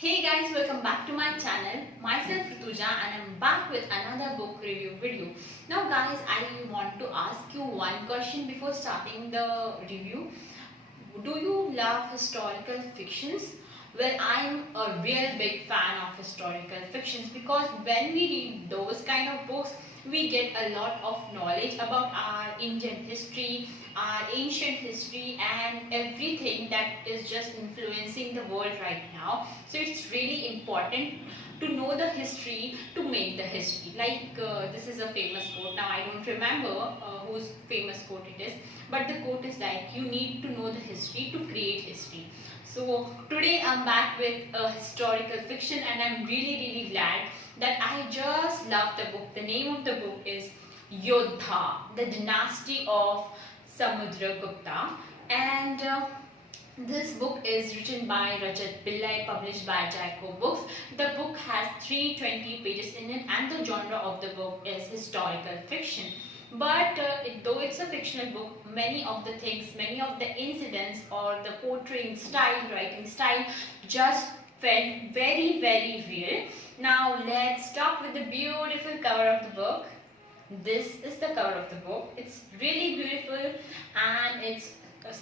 Hey guys, welcome back to my channel. Myself Rituja and I'm back with another book review video. Now guys, I want to ask you one question before starting the review. Do you love historical fictions? Well, I'm a real big fan of historical fictions because when we read those kind of books, we get a lot of knowledge about our Indian history, our ancient history, and everything that is just influencing the world right now. So it's really important to know the history to make the history. This is a famous quote. Now I don't remember whose famous quote it is, but the quote is like, you need to know the history to create history. So today I'm back with a historical fiction and I'm really glad that I just love the book. The name of the book is Yodha, the dynasty of Samudragupta, and this book is written by Rajat Pillai, published by Jaiko Books. The book has 320 pages in it and the genre of the book is historical fiction. But though it's a fictional book, many of the things, many of the incidents or the portraying style, writing style just felt very real. Now let's start with the beautiful cover of the book. This is the cover of the book. It's really beautiful and it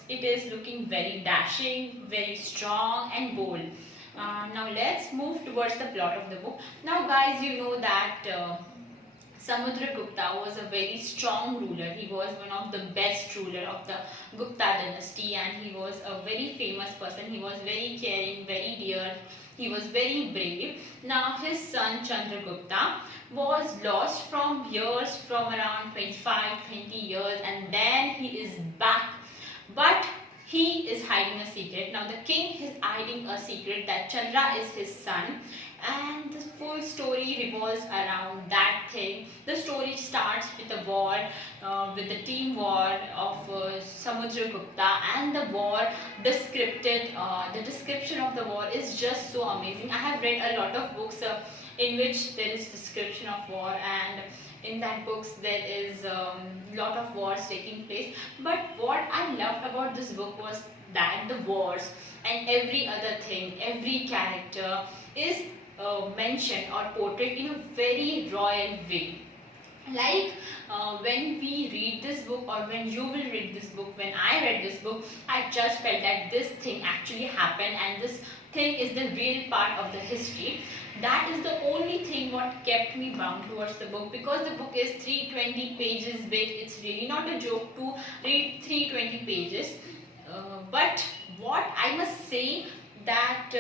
is looking very dashing, very strong and bold. Now let's move towards the plot of the book. Now guys, you know that Samudragupta was a very strong ruler. He was one of the best ruler of the Gupta dynasty and he was a very famous person. He was very caring, very dear. He was very brave. Now his son Chandragupta was lost from years, from around 25-20 years, and then he is back. But he is hiding a secret. Now the king is hiding a secret that Chandra is his son, and the full story revolves around that thing. The story starts with a war, with the team war of Samudragupta, and the war descripted. The description of the war is just so amazing. I have read a lot of books in which there is description of war, and in that books there is lot of wars taking place. But what I loved about this book was that the wars and every other thing, every character is mentioned or portrayed in a very royal way. When we read this book, or when you will read this book, when I read this book, I just felt that this thing actually happened and this thing is the real part of the history. That is the only thing what kept me bound towards the book, because the book is 320 pages big. It's really not a joke to read 320 pages. But what I must say that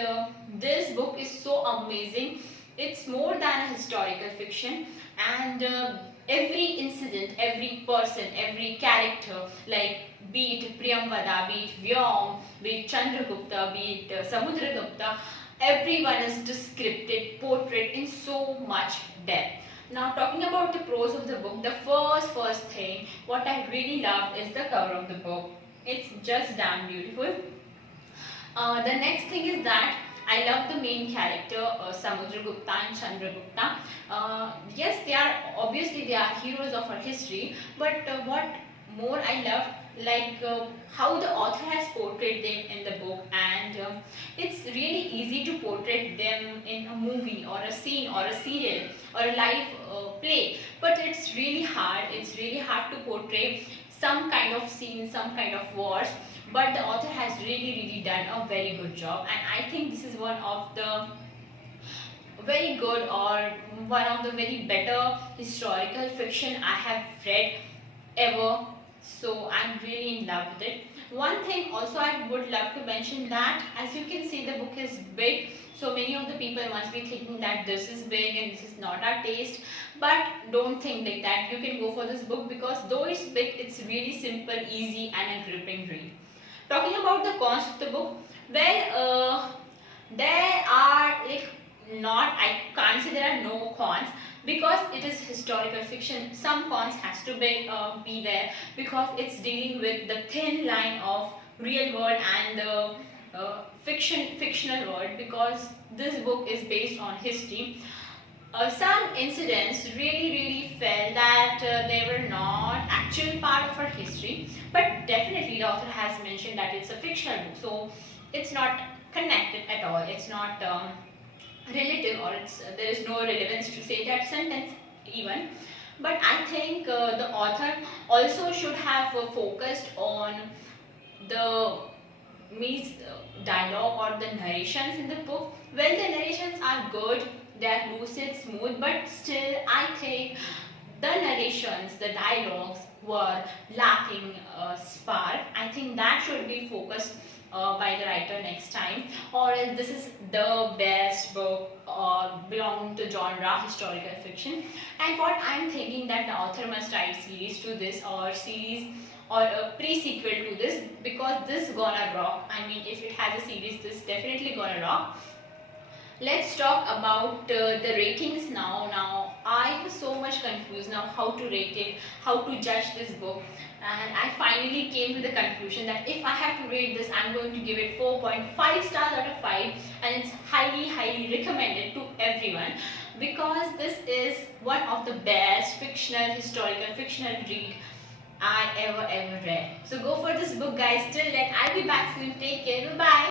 this book is so amazing. It's more than a historical fiction, and every incident, every person, every character, like be it Priyamvada, be it Vyom, be it Chandragupta, be it Samudragupta, everyone is described, portrayed in so much depth. Now talking about the prose of the book, the first thing what I really loved is the cover of the book. It's just damn beautiful. The next thing is that I love the main character, Samudragupta and Chandragupta. Yes, they are heroes of our history, but what more I love, how the author has portrayed them in the book, and it's really easy to portray them in a movie or a scene or a serial or a live play, but it's really hard to portray some kind of scene, some kind of wars. But the author has really done a very good job, and I think this is one of the very good, or one of the very better historical fiction I have read ever. So I'm really in love with it. One thing also I would love to mention, that as you can see the book is big, so many of the people must be thinking that this is big and this is not our taste. But don't think like that. You can go for this book because though it's big, it's really simple, easy and a gripping read. Talking about the cons of the book, well, there are I can't say there are no cons, because it is historical fiction. Some cons has to be there, because it's dealing with the thin line of real world and the fictional world, because this book is based on history. Some incidents really felt that they were not actual part of our history, but definitely the author has mentioned that it's a fictional book, so it's not connected at all. It's not relative, or there is no relevance to say that sentence even. But I think the author also should have focused on the means dialogue or the narrations in the book. Well, the narrations are good, they are lucid, smooth, but still I think the narrations, the dialogues were lacking a spark. I think that should be focused by the writer next time, or else this is the best book belonging to genre historical fiction. And what I'm thinking, that the author must write series to this, or series or a pre-sequel to this, because this gonna rock. I mean, if it has a series, this definitely gonna rock. Let's talk about the ratings now. Now I was so much confused now how to rate it, how to judge this book, and I finally came to the conclusion that if I have to rate this, I'm going to give it 4.5 stars out of 5, and it's highly recommended to everyone, because this is one of the best historical fictional read I ever read. So go for this book, guys. Till then, I'll be back soon. Take care. Bye bye.